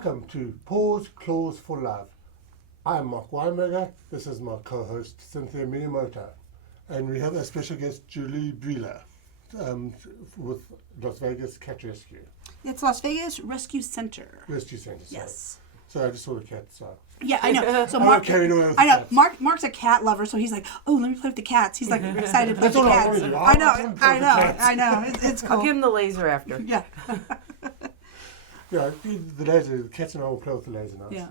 Welcome to Paws, Claws for Love. I'm Mark Weinberger. This is my co-host Cynthia Miyamoto, and we have a special guest, Julie Breeler, with Las Vegas Cat Rescue. It's Las Vegas Rescue Center. Rescue Center. Sorry. Yes. So I just saw the cat. So yeah, I know. So Mark, carried away with I know. cats. Mark's a cat lover, so he's like, "Oh, let me play with the cats." He's like excited to play with the cats. I know. It's cool. I'll give him the laser after. Yeah. Yeah, the laser. The cats and I will play with the laser now. Yeah.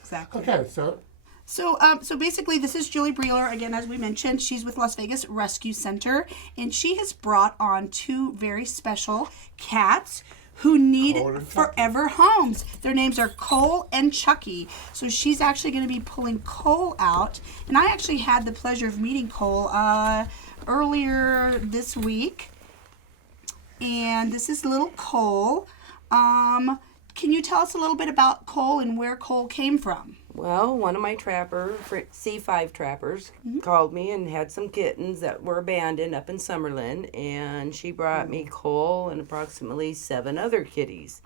Exactly. Okay, so. So basically, this is Julie Breeler. Again, as we mentioned, she's with Las Vegas Rescue Center, and she has brought on two very special cats who need forever homes. Their names are Cole and Chucky. So she's actually going to be pulling Cole out, and I actually had the pleasure of meeting Cole earlier this week. And this is little Cole. Can you tell us a little bit about Cole and where Cole came from? Well, one of my C5 trappers, called me and had some kittens that were abandoned up in Summerlin, and she brought me Cole and approximately 7 other kitties.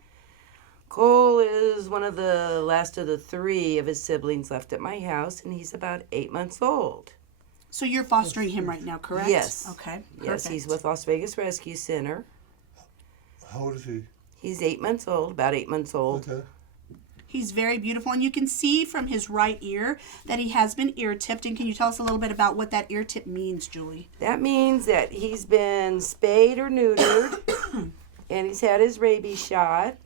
Cole is one of the last of the 3 of his siblings left at my house, and he's about 8 months old. So you're fostering him right now, correct? Yes. Okay, perfect. Yes, he's with Las Vegas Rescue Center. How old is he? He's 8 months old, about 8 months old. Okay. He's very beautiful, and you can see from his right ear that he has been ear-tipped. And can you tell us a little bit about what that ear tip means, Julie? That means that he's been spayed or neutered, and he's had his rabies shot,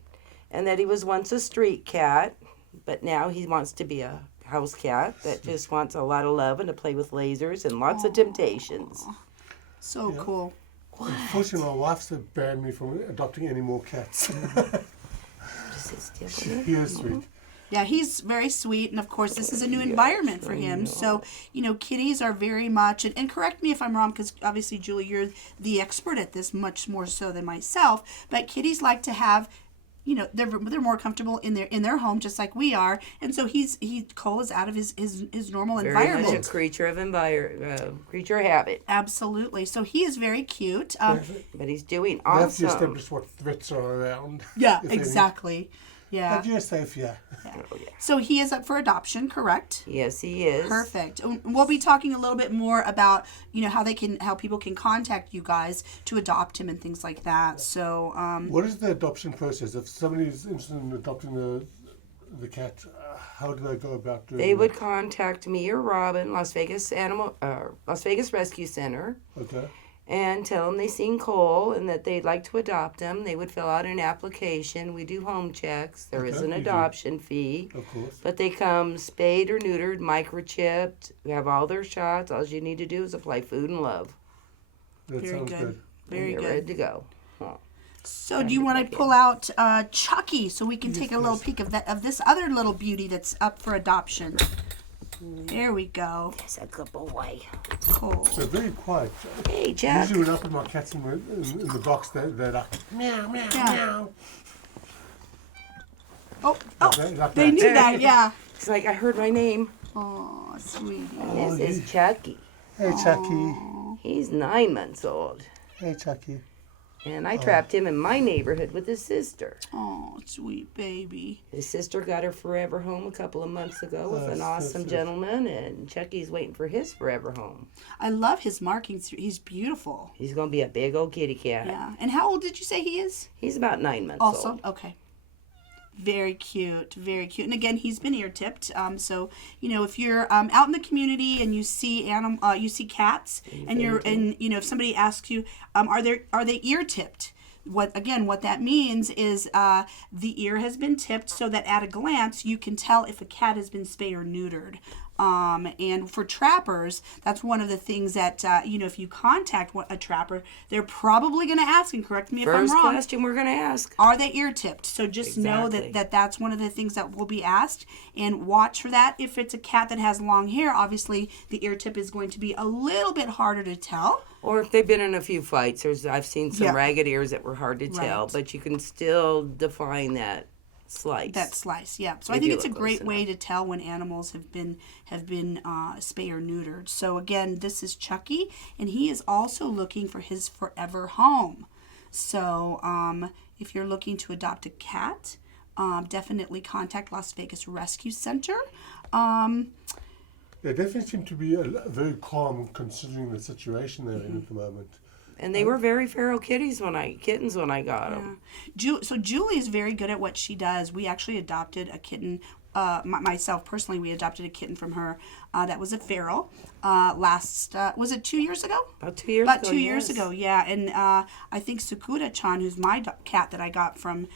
and that he was once a street cat, but now he wants to be a house cat that just wants a lot of love and to play with lasers and lots of temptations. So cool. Unfortunately, my wife's banned me from adopting any more cats. He is sweet. Yeah, he's very sweet, and of course, this is a new environment for him. So, kitties are very much, and correct me if I'm wrong, because obviously, Julie, you're the expert at this, much more so than myself. But kitties like to have, they're more comfortable in their home, just like we are. And so Cole is out of his normal environment. Very much a creature of creature of habit. Absolutely. So he is very cute. But he's doing We have awesome. to establish what threats are around. Yeah, if any. exactly. Yeah. But you're safe, yeah. Oh, yeah. So he is up for adoption, correct? Yes, he is. Perfect. We'll be talking a little bit more about, how people can contact you guys to adopt him and things like that. So, What is the adoption process? If somebody is interested in adopting the cat, how do they go about doing it? They would contact me or Robin, Las Vegas Rescue Center, Okay. and tell them they seen Cole and that they'd like to adopt him. They would fill out an application. We do home checks. There is an adoption fee. Of course. But they come spayed or neutered, microchipped. We have all their shots. All you need to do is apply food and love. That very sounds good. Very and you're good. ready to go. Oh. So do you want to pull out Chucky so we can take a little peek of this other little beauty that's up for adoption? There we go. That's a good boy. Cool. They're very quiet. Hey, Jack. Usually when I put my cats in the box, they're like, meow, meow, Yeah. meow. Oh, Like they that. knew that, yeah. It's like I heard my name. Oh, sweetie. This is Chucky. Hey, Chucky. He's 9 months old. Hey, Chucky. And I trapped him in my neighborhood with his sister. Oh, sweet baby. His sister got her forever home a couple of months ago with an awesome gentleman, and Chucky's waiting for his forever home. I love his markings. He's beautiful. He's going to be a big old kitty cat. Yeah. And how old did you say he is? He's about 9 months Also, old. okay. Very cute, very cute. And again, he's been ear tipped. So if you're out in the community and you see cats, and if somebody asks you, are they ear tipped? What that means is the ear has been tipped so that at a glance you can tell if a cat has been spayed or neutered. And for trappers, that's one of the things that, if you contact a trapper, they're probably going to ask, and correct me if I'm First wrong. question we're going to ask. Are they ear tipped? So just know that that's one of the things that will be asked, and watch for that. If it's a cat that has long hair, obviously the ear tip is going to be a little bit harder to tell. Or if they've been in a few fights. I've seen some ragged ears that were hard to tell, Right. but you can still define that slice. That slice, yeah. So If I think you it's a look great close way to tell when animals have been spayed or neutered. So again, this is Chucky, and he is also looking for his forever home. So if you're looking to adopt a cat, definitely contact Las Vegas Rescue Center. They definitely seem to be very calm considering the situation they're in at the moment. And they were very feral kittens when I got them. So Julie is very good at what she does. We actually adopted a kitten. Myself personally, we adopted a kitten from her that was a feral. Was it 2 years ago? About 2 years About ago. 2 years ago, yeah. And I think Sakura-chan, who's my cat that I got from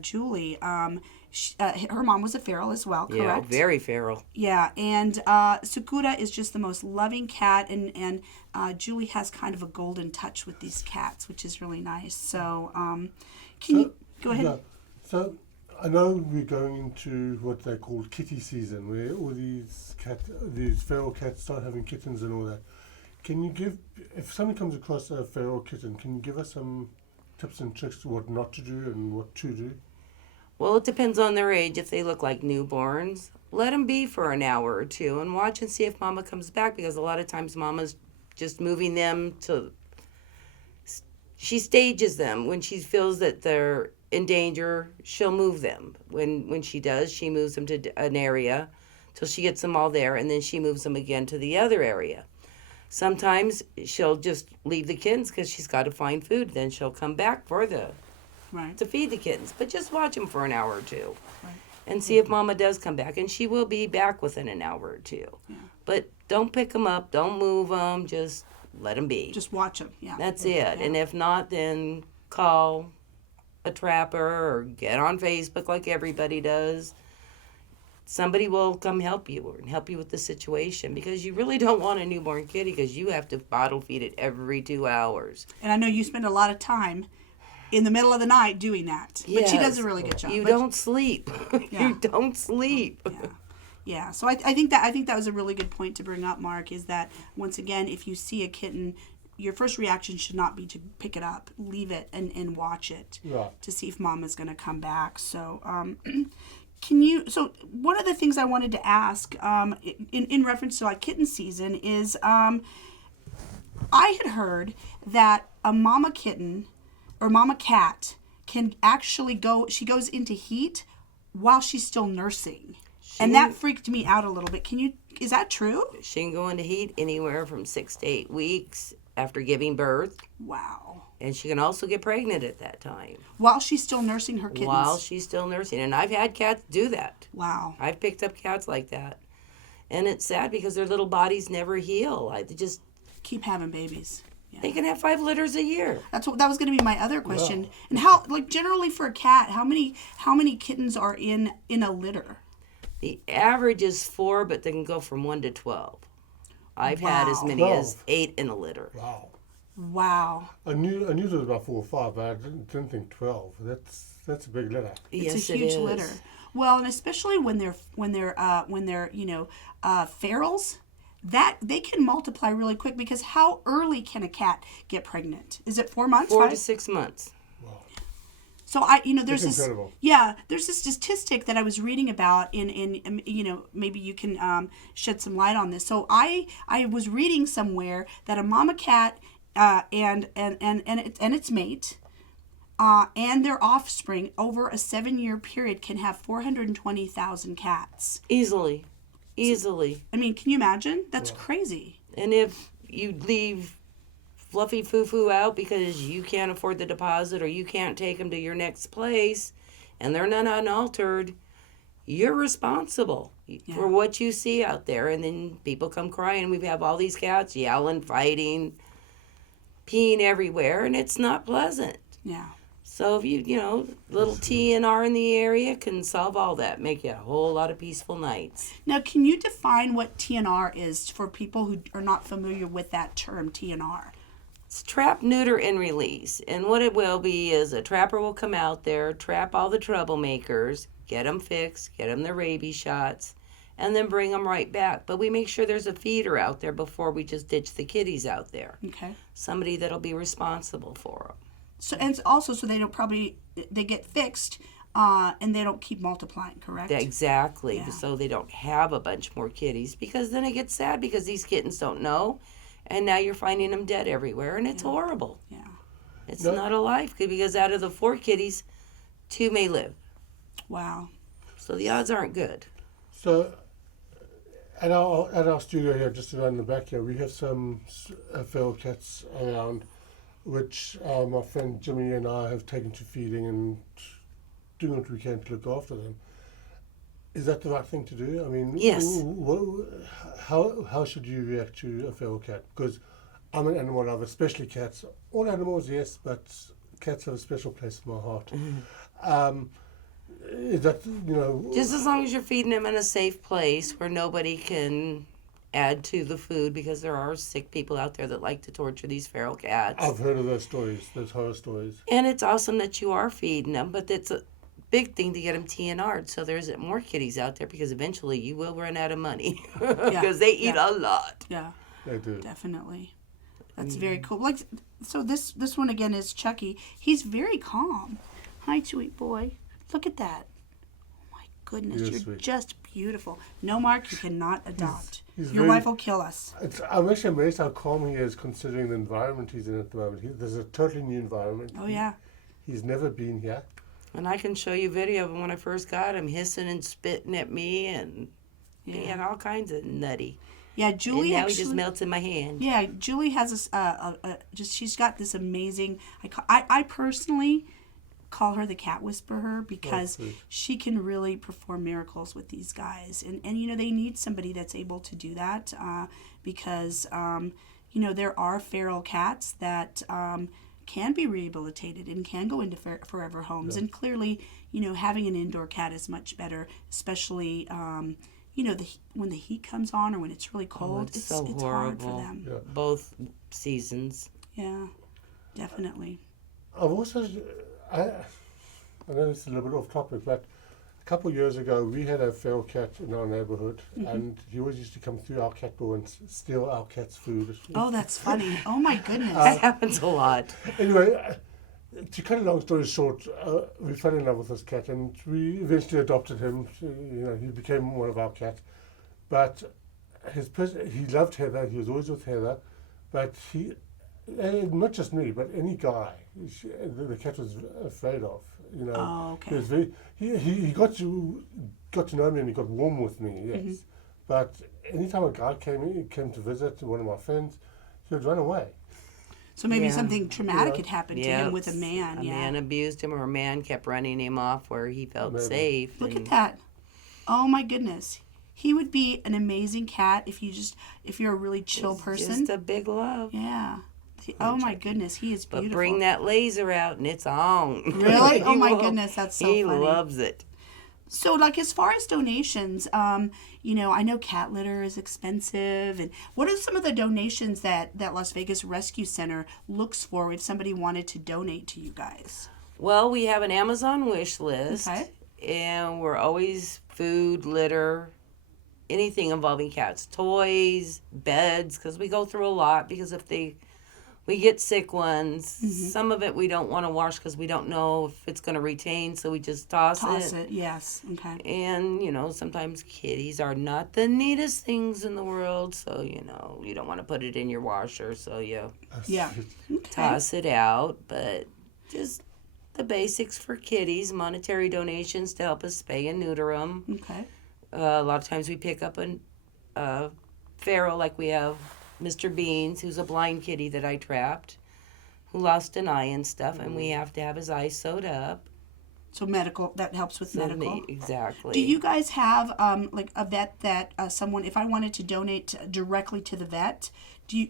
Julie, her mom was a feral as well, correct? Yeah, very feral. Yeah, and Sakura is just the most loving cat, and Julie has kind of a golden touch with these cats, which is really nice. So, you go ahead? Yeah, so I know we're going into what they call kitty season, where all these feral cats start having kittens and all that. Can you if someone comes across a feral kitten, can you give us some tips and tricks to what not to do and what to do? Well, it depends on their age. If they look like newborns, let them be for an hour or two and watch and see if mama comes back, because a lot of times mama's just moving them she stages them. When she feels that they're in danger, she'll move them. When she does, she moves them to an area till she gets them all there, and then she moves them again to the other area. Sometimes she'll just leave the kittens because she's got to find food. Then she'll come back to feed the kittens. But just watch them for an hour or two and see if mama does come back. And she will be back within an hour or two. Yeah. But don't pick them up. Don't move them. Just let them be. Just watch them, yeah. That's it. Yeah. And if not, then call a trapper or get on Facebook like everybody does. Somebody will come help you with the situation, because you really don't want a newborn kitty because you have to bottle feed it every 2 hours. And I know you spend a lot of time in the middle of the night doing that. But yes. she does a really good job. You don't sleep. Yeah. You don't sleep. Yeah. Yeah. So I think that was a really good point to bring up, Mark, is that once again, if you see a kitten, your first reaction should not be to pick it up. Leave it and watch it to see if mama's going to come back. So so one of the things I wanted to ask in reference to like kitten season is I had heard that a mama kitten or mama cat can actually she goes into heat while she's still nursing. And that freaked me out a little bit. Is that true? She can go into heat anywhere from 6 to 8 weeks after giving birth. Wow. And she can also get pregnant at that time. While she's still nursing her kittens? While she's still nursing. And I've had cats do that. Wow. I've picked up cats like that. And it's sad because their little bodies never heal. They just keep having babies. Yeah. They can have 5 litters a year. That was going to be my other question. Wow. And how, like, generally for a cat, how many kittens are in a litter? The average is 4, but they can go from 1 to 12. I've had as many as 8 in a litter. Wow. I knew there was about 4 or 5, but I didn't think 12. That's a big litter. It's a huge litter. Well, and especially when they're ferals, that they can multiply really quick, because how early can a cat get pregnant? Is it 4 months? 4 to 6 months. Wow. So there's incredible. There's this statistic that I was reading about in maybe you can shed some light on this. So I was reading somewhere that a mama cat and its mate and their offspring over a 7-year period can have 420,000 cats. Easily. I mean, can you imagine? That's crazy. And if you leave fluffy foo-foo out because you can't afford the deposit or you can't take them to your next place and they're not unaltered, you're responsible for what you see out there. And then people come crying. We have all these cats yelling, fighting, peeing everywhere, and it's not pleasant. Yeah. So if little TNR in the area can solve all that, make you a whole lot of peaceful nights. Now, can you define what TNR is for people who are not familiar with that term, TNR? It's trap, neuter, and release. And what it will be is a trapper will come out there, trap all the troublemakers, get them fixed, get them their rabies shots, and then bring them right back. But we make sure there's a feeder out there before we just ditch the kitties out there. Okay. Somebody that'll be responsible for them. So, and also so they get fixed and they don't keep multiplying, correct? Exactly. Yeah. So they don't have a bunch more kitties, because then it gets sad because these kittens don't know, and now you're finding them dead everywhere, and it's horrible. Yeah. It's not a life, because out of the 4 kitties, 2 may live. Wow. So the odds aren't good. So at our studio here, just around the back here, we have some feral cats around, which my friend Jimmy and I have taken to feeding and doing what we can to look after them. Is that the right thing to do? I mean, Yes. How should you react to a feral cat? Because I'm an animal lover, especially cats. All animals, yes, but cats have a special place in my heart. Is that, Just as long as you're feeding them in a safe place where nobody can add to the food, because there are sick people out there that like to torture these feral cats. I've heard of those stories, those horror stories. And it's awesome that you are feeding them, but it's a big thing to get them TNR'd so there isn't more kitties out there, because eventually you will run out of money because they eat a lot. Yeah. They do. Definitely. That's very cool. Like, so this one again is Chucky. He's very calm. Hi, sweet boy. Look at that. Oh my goodness, He is you're sweet. just beautiful. No, Mark, you cannot adopt. He's Your very- wife will kill us. I'm actually amazed how calm he is considering the environment he's in at the moment. There's a totally new environment. Oh yeah. He's never been here. And I can show you video of him when I first got him, hissing and spitting at me and being all kinds of nutty. Yeah, And Julie now actually. he just melts in my hand. Yeah, Julie has this. She's got this amazing. I personally call her the cat whisperer because sweet. she can really perform miracles with these guys, and you know they need somebody that's able to do that because you know there are feral cats that can be rehabilitated and can go into forever homes, and clearly you know having an indoor cat is much better, especially. You know, when the heat comes on or when it's really cold, it's so hard for horrible. them. Yeah. Both seasons. Yeah, definitely. I've also, I know this is a little bit off topic, but a couple of years ago we had a feral cat in our neighborhood, and he always used to come through our cat door and steal our cat's food. Oh, that's funny. Oh my goodness. That happens a lot. Anyway, to cut a long story short, we fell in love with this cat, and we eventually adopted him. So, you know, he became one of our cats. But he loved Heather. He was always with Heather. But not just me, but any guy, the cat was afraid of. You know, Oh, okay. he was very. He got to know me, and he got warm with me. Yes, but anytime a guy came to visit one of my friends, he would run away. So maybe Yeah. something traumatic Yeah. had happened to Yeah, him with a man. A Yeah. man abused him, or a man kept running him off where he felt Maybe. safe. Look at and- that. Oh my goodness. He would be an amazing cat if you're a really chill It's person. Just a big love. Yeah. Oh my goodness, he is But beautiful. bring that laser out and it's on. Really? Oh He my will. goodness, that's so He funny. loves it. So, like, as far as donations, you know, I know cat litter is expensive. And what are some of the donations that Las Vegas Rescue Center looks for if somebody wanted to donate to you guys? Well, we have an Amazon wish list. Okay. And we're always food, litter, anything involving cats, toys, beds, because we go through a lot. Because if we get sick ones, some of it we don't want to wash because we don't know if it's going to retain, so we just toss it. Yes. Okay. And, you know, sometimes kitties are not the neatest things in the world, so, you know, you don't want to put it in your washer, so you Yeah. Okay. toss it out. But just the basics for kitties, monetary donations to help us spay and neuter them. Okay. A lot of times we pick up a feral, like we have Mr. Beans, who's a blind kitty that I trapped, who lost an eye and stuff, and we have to have his eye sewed up. So medical, that helps with medical. Exactly. Do you guys have like a vet that someone, if I wanted to donate directly to the vet,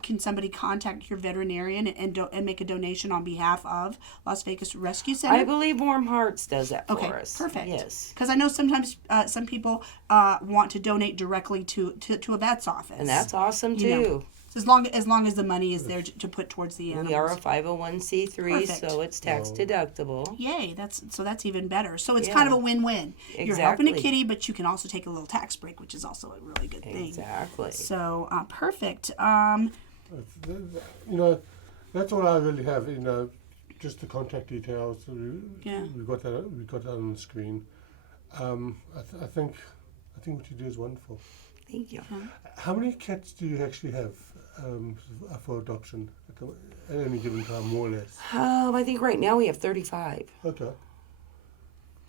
can somebody contact your veterinarian and make a donation on behalf of Las Vegas Rescue Center? I believe Warm Hearts does that for Okay, us. perfect. Yes. Because I know sometimes some people want to donate directly to a vet's office. And that's awesome too. You know, so as long as the money is there to put towards the animals. We are a 501c3, Perfect. so it's tax deductible. Yay, that's even better. So it's Yeah. kind of a win-win. You're helping a Exactly. kitty, but you can also take a little tax break, which is also a really good thing. Exactly. So perfect. You know, that's all I really have. You know, just the contact details. Yeah. We got that on the screen. I think what you do is wonderful. Thank you. How many cats do you actually have for adoption at any given time, more or less? I think right now we have 35. Okay.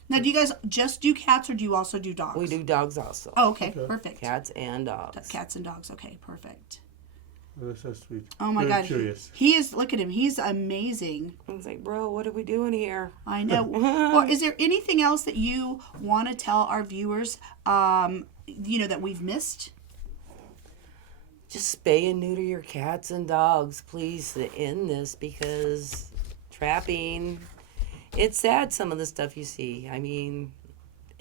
Now, do you guys just do cats, or do you also do dogs? We do dogs also. Oh, okay. Perfect. Cats and dogs. Cats and dogs. Okay, perfect. They're so sweet. Oh my Very God, curious. he is. Look at him. He's amazing. I was like, bro, what are we doing here? I know. Well, is there anything else that you want to tell our viewers? That we've missed. Just spay and neuter your cats and dogs, please, to end this, because trapping, it's sad, some of the stuff you see. I mean,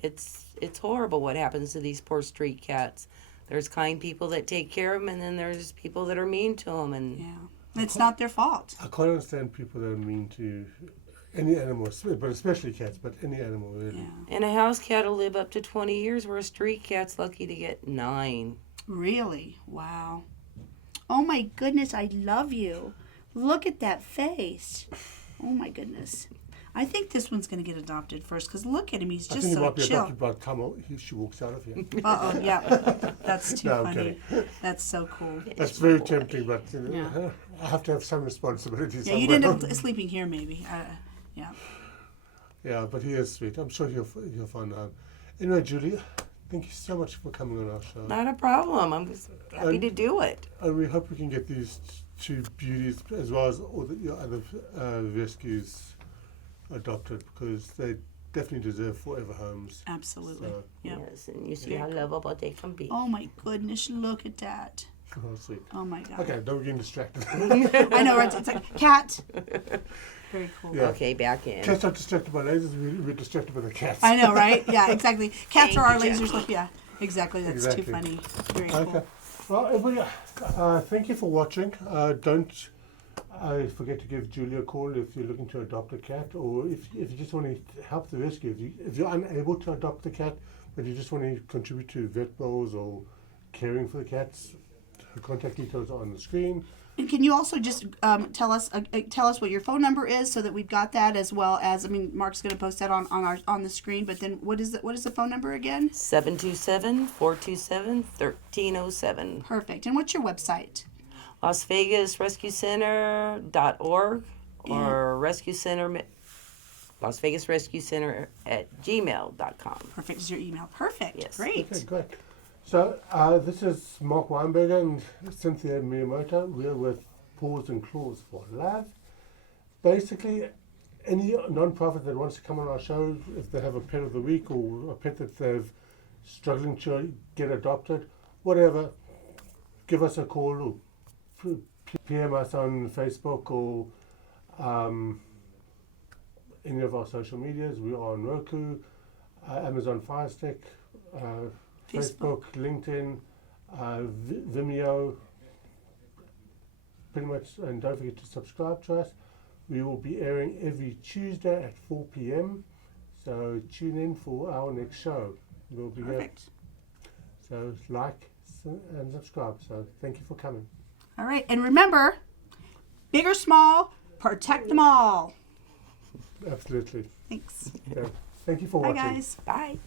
it's horrible what happens to these poor street cats. There's kind people that take care of them, and then there's people that are mean to them. And yeah, it's not their fault. I can't understand people that are mean to any animal, but especially cats, but any animal really. Yeah. And a house cat will live up to 20 years, where a street cat's lucky to get 9. Really? Wow. Oh my goodness, I love you. Look at that face. Oh my goodness. I think this one's going to get adopted first, because look at him. He's just so might be chill. adopted by the time she walks out of here. Uh-oh, yeah. That's too No, I'm funny. That's so cool. That's very tempting, but I have to have some responsibility. Yeah, you'd end up sleeping here maybe. Yeah. Yeah, but he is sweet. I'm sure he'll find out. Anyway, Julie, thank you so much for coming on our show. Not a problem. I'm just happy to do it. And we hope we can get these two beauties, as well as all your other rescues, adopted, because they definitely deserve forever homes. Absolutely. So, Yeah. Yes, and you see how lovable they can be. Oh my goodness, look at that. oh, sweet. Oh my God. Okay, don't get distracted. I know, right? It's like cat. Very cool. Yeah. Okay, back in. Cats are distracted by lasers, we're distracted by the cats. I know, right? Yeah, exactly. Cats Thank are our you, lasers. Jackie. Look, yeah, exactly. That's too funny. Very Okay. cool. Well, everybody, thank you for watching. Don't forget to give Julie a call if you're looking to adopt a cat, or if you just want to help the rescue. If you're unable to adopt the cat, but you just want to contribute to vet bills or caring for the cats, her contact details are on the screen. And can you also just tell us what your phone number is, so that we've got that, as well as, I mean, Mark's going to post that on the screen. But then what is the phone number again? 727-427-1307. Perfect. And what's your website? LasVegasRescueCenter.org or Rescue Center, Las Vegas Rescue Center @gmail.com. Perfect is your email. Perfect. Yes. Great. Okay, great. So this is Mark Weinberger and Cynthia Miyamoto. We're with Paws and Claws for Love. Basically, any non-profit that wants to come on our show, if they have a pet of the week or a pet that they've struggling to get adopted, whatever, give us a call or PM us on Facebook or any of our social medias. We are on Roku, Amazon Fire Stick, Facebook, LinkedIn, Vimeo, pretty much. And don't forget to subscribe to us. We will be airing every Tuesday at 4 p.m. So tune in for our next show. We'll be Perfect. here. So like and subscribe. So thank you for coming. All right. And remember, big or small, protect them all. Absolutely. Thanks. Yeah. Thank you for Bye, watching. guys. Bye.